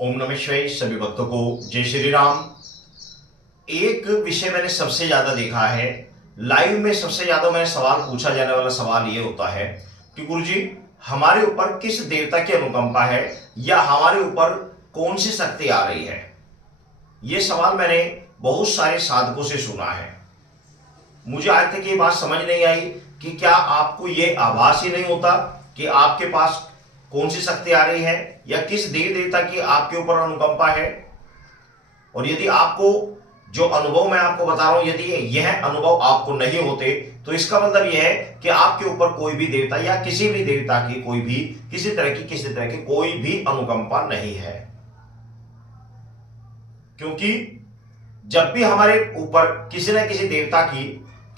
ओम नमः शिवाय। सभी भक्तों को जय श्री राम। एक विषय मैंने सबसे ज्यादा देखा है, लाइव में सबसे ज्यादा मैंने सवाल पूछा जाने वाला सवाल ये होता है कि गुरुजी हमारे ऊपर किस देवता की अनुकंपा है या हमारे ऊपर कौन सी शक्ति आ रही है। ये सवाल मैंने बहुत सारे साधकों से सुना है। मुझे आज तक ये बात समझ नहीं आई कि क्या आपको ये आभास ही नहीं होता कि आपके पास कौन सी शक्ति आ रही है या किस देव देवता की आपके ऊपर अनुकंपा है। और यदि आपको जो अनुभव मैं आपको बता रहा हूं, यदि यह अनुभव आपको नहीं होते तो इसका मतलब यह है कि आपके ऊपर कोई भी देवता या किसी भी देवता की कोई भी किसी तरह की कोई भी अनुकंपा नहीं है। क्योंकि जब भी हमारे ऊपर किसी न किसी देवता की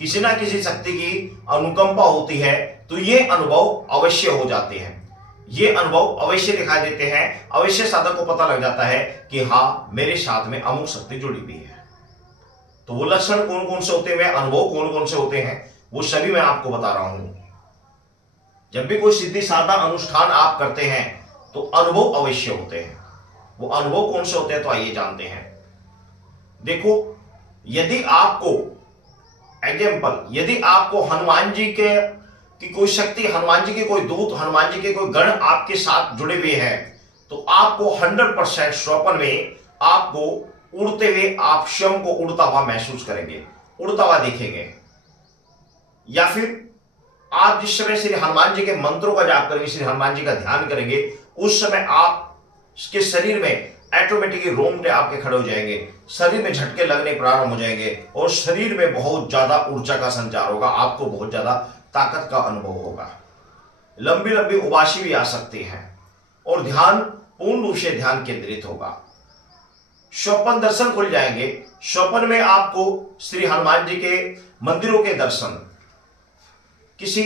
किसी न किसी शक्ति की अनुकंपा होती है तो ये अनुभव अवश्य हो जाते हैं, ये अनुभव अवश्य दिखाई देते हैं। अवश्य साधक को पता लग जाता है कि हाँ मेरे साथ में अमुक शक्ति जुड़ी हुई है। तो वो लक्षण कौन कौन से होते हैं, अनुभव कौन कौन से होते हैं, वो सभी मैं आपको बता रहा हूं। जब भी कोई सिद्धि साधना अनुष्ठान आप करते हैं तो अनुभव अवश्य होते हैं। वो अनुभव कौन से होते हैं तो आइए जानते हैं। देखो, यदि आपको एग्जाम्पल, यदि आपको हनुमान जी के कि कोई शक्ति, हनुमान जी के कोई दूत, हनुमान जी के कोई गण आपके साथ जुड़े हुए हैं तो आपको 100% स्वप्न में आपको उड़ते हुए, आप स्वयं को उड़ता हुआ महसूस करेंगे, उड़ता हुआ देखेंगे। या फिर आप जिस समय श्री हनुमान जी के मंत्रों का जाप करेंगे, श्री हनुमान जी का ध्यान करेंगे, उस समय आपके शरीर में ऑटोमेटिकली रोंगटे आपके खड़े हो जाएंगे, शरीर में झटके लगने प्रारंभ हो जाएंगे और शरीर में बहुत ज्यादा ऊर्जा का संचार होगा, आपको बहुत ज्यादा ताकत का अनुभव होगा। लंबी लंबी उबासी भी आ सकती है और ध्यान पूर्ण रूप से ध्यान केंद्रित होगा। स्वप्न दर्शन खुल जाएंगे। स्वप्न में आपको श्री हनुमान जी के मंदिरों के दर्शन, किसी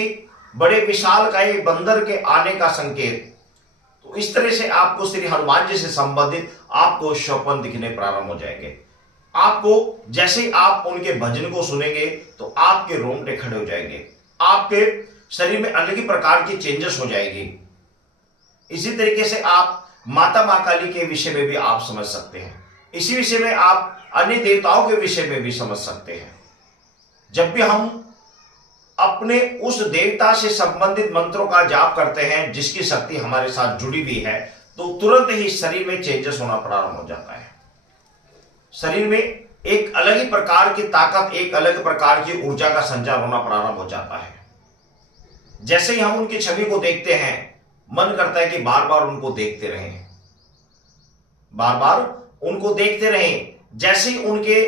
बड़े विशालकाय बंदर के आने का संकेत, तो इस तरह से आपको श्री हनुमान जी से संबंधित आपको स्वप्न दिखने प्रारंभ हो जाएंगे। आपको जैसे ही आप उनके भजन को सुनेंगे तो आपके रोंगटे खड़े हो जाएंगे, आपके शरीर में अलग ही प्रकार की चेंजेस हो जाएगी। इसी तरीके से आप माता मां काली के विषय में भी आप समझ सकते हैं। इसी विषय में आप अन्य देवताओं के विषय में भी समझ सकते हैं। जब भी हम अपने उस देवता से संबंधित मंत्रों का जाप करते हैं जिसकी शक्ति हमारे साथ जुड़ी हुई है तो तुरंत ही शरीर में चेंजेस होना प्रारंभ हो जाता है। शरीर में एक अलग ही प्रकार की ताकत, एक अलग प्रकार की ऊर्जा का संचार होना प्रारंभ हो जाता है। जैसे ही हम उनकी छवि को देखते हैं मन करता है कि बार बार उनको देखते रहें, बार बार उनको देखते रहें। जैसे ही उनके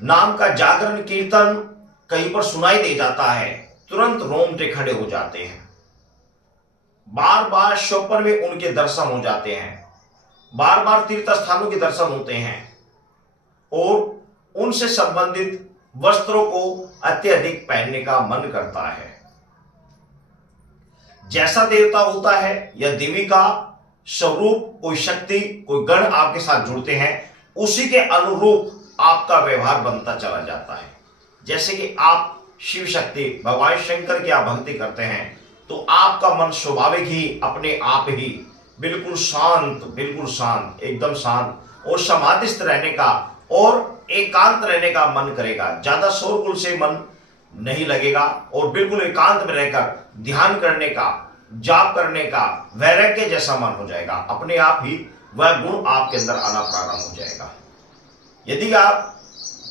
नाम का जागरण कीर्तन कहीं पर सुनाई दे जाता है तुरंत रोंगटे खड़े हो जाते हैं। बार बार स्वप्न में उनके दर्शन हो जाते हैं, बार बार तीर्थ स्थानों के दर्शन होते हैं और उनसे संबंधित वस्त्रों को अत्यधिक पहनने का मन करता है। जैसा देवता होता है या देवी का स्वरूप, कोई शक्ति, कोई गण आपके साथ जुड़ते हैं, उसी के अनुरूप आपका व्यवहार बनता चला जाता है। जैसे कि आप शिव शक्ति, भगवान शंकर की आप भक्ति करते हैं तो आपका मन स्वाभाविक ही अपने आप ही बिल्कुल शांत, एकदम शांत और समाधिस्थ रहने का और एकांत रहने का मन करेगा। ज्यादा शोरगुल से मन नहीं लगेगा और बिल्कुल एकांत में रहकर ध्यान करने का, जाप करने का वैराग्य जैसा मन हो जाएगा। अपने आप ही वह गुण आपके अंदर आना प्रारंभ हो जाएगा। यदि आप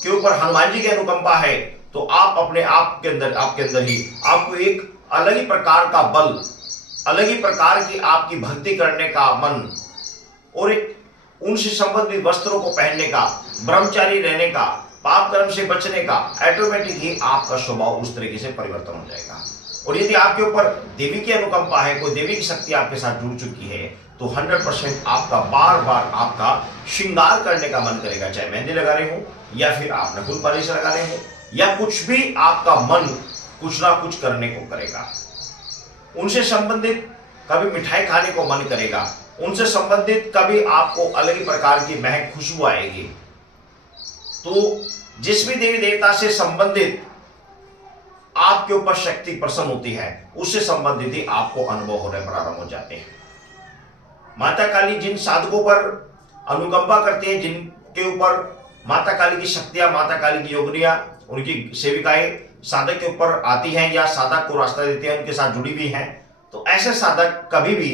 के ऊपर हनुमान जी की अनुकंपा है तो आप अपने आप के अंदर ही आपको एक अलग ही प्रकार का बल, अलग ही प्रकार की आपकी भक्ति करने का मन और एक उनसे संबंधित वस्त्रों को पहनने का, ब्रह्मचारी रहने का, पाप कर्म से बचने का, ऑटोमेटिक ही आपका स्वभाव उस तरीके से परिवर्तन हो जाएगा। और यदि आपके ऊपर देवी की अनुकंपा है, कोई देवी की शक्ति आपके साथ जुड़ चुकी है तो 100% आपका बार बार आपका श्रृंगार करने का मन करेगा। चाहे मेहंदी लगा रहे हो या फिर आप नकुल पॉलिश लगा रहे हो या कुछ भी, आपका मन कुछ ना कुछ करने को करेगा। उनसे संबंधित कभी मिठाई खाने को मन करेगा, उनसे संबंधित कभी आपको अलग ही प्रकार की महक खुशबू आएगी। तो जिस भी देवी देवता से संबंधित आपके ऊपर शक्ति प्रसन्न होती है उससे संबंधित ही आपको अनुभव होने प्रारंभ हो जाते हैं। माता काली जिन साधकों पर अनुकंपा करती है, जिनके ऊपर माता काली की शक्तियां, माता काली की योगिनियां, उनकी सेविकाएं साधक के ऊपर आती हैं या साधक को रास्ता देते हैं, उनके साथ जुड़ी हुई हैं, तो ऐसे साधक कभी भी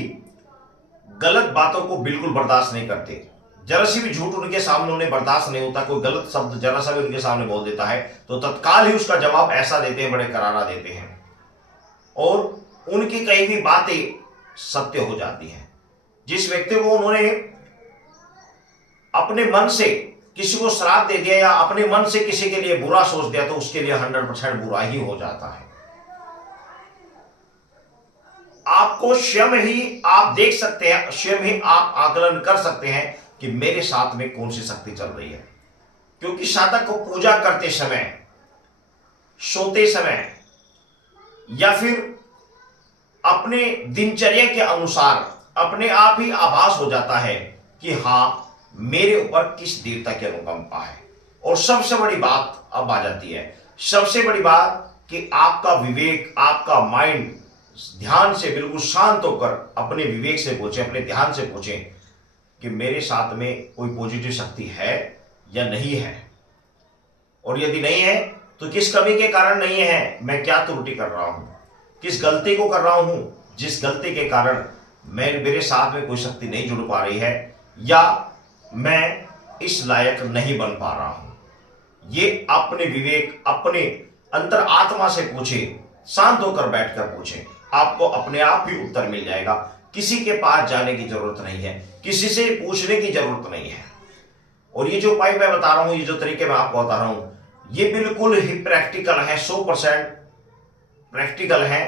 गलत बातों को बिल्कुल बर्दाश्त नहीं करते। जरा सी भी झूठ उनके सामने उन्हें बर्दाश्त नहीं होता। कोई गलत शब्द जरा सा भी उनके सामने बोल देता है तो तत्काल ही उसका जवाब ऐसा देते हैं, बड़े करारा देते हैं, और उनकी कही हुई बातें सत्य हो जाती हैं। जिस व्यक्ति को उन्होंने अपने मन से किसी को श्राप दे दिया या अपने मन से किसी के लिए बुरा सोच दिया, तो उसके लिए 100% बुरा ही हो जाता है। आपको स्वयं ही आप देख सकते हैं, स्वयं ही आप आकलन कर सकते हैं कि मेरे साथ में कौन सी शक्ति चल रही है। क्योंकि साधक को पूजा करते समय, सोते समय या फिर अपने दिनचर्या के अनुसार अपने आप ही आभास हो जाता है कि हां, मेरे ऊपर किस देवता की अनुकंपा है। और सबसे बड़ी बात अब आ जाती है, सबसे बड़ी बात कि आपका विवेक, आपका माइंड ध्यान से बिल्कुल शांत होकर अपने विवेक से पूछे, अपने ध्यान से पूछे कि मेरे साथ में कोई पॉजिटिव शक्ति है या नहीं है, और यदि नहीं है तो किस कमी के कारण नहीं है, मैं क्या त्रुटि कर रहा हूं, किस गलती को कर रहा हूं, जिस गलती के कारण मेरे साथ में कोई शक्ति नहीं जुड़ पा रही है या मैं इस लायक नहीं बन पा रहा हूं। ये अपने विवेक, अपने अंतर आत्मा से पूछे, शांत होकर बैठकर पूछे, आपको अपने आप ही उत्तर मिल जाएगा। किसी के पास जाने की जरूरत नहीं है, किसी से पूछने की जरूरत नहीं है। और ये जो उपाय मैं बता रहा हूं, ये जो तरीके मैं आपको बता रहा हूं, ये बिल्कुल ही प्रैक्टिकल है, 100% प्रैक्टिकल है,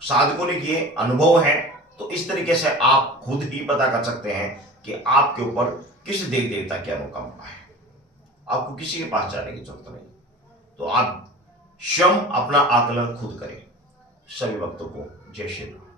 साधकों ने किए, अनुभव है। तो इस तरीके से आप खुद ही पता कर सकते हैं कि आपके ऊपर किस देवी देवता की अनुकंपा है। आपको किसी के पास जाने की जरूरत नहीं, तो आप स्वयं अपना आकलन खुद करें। सभी भक्तों को जय श्री राम।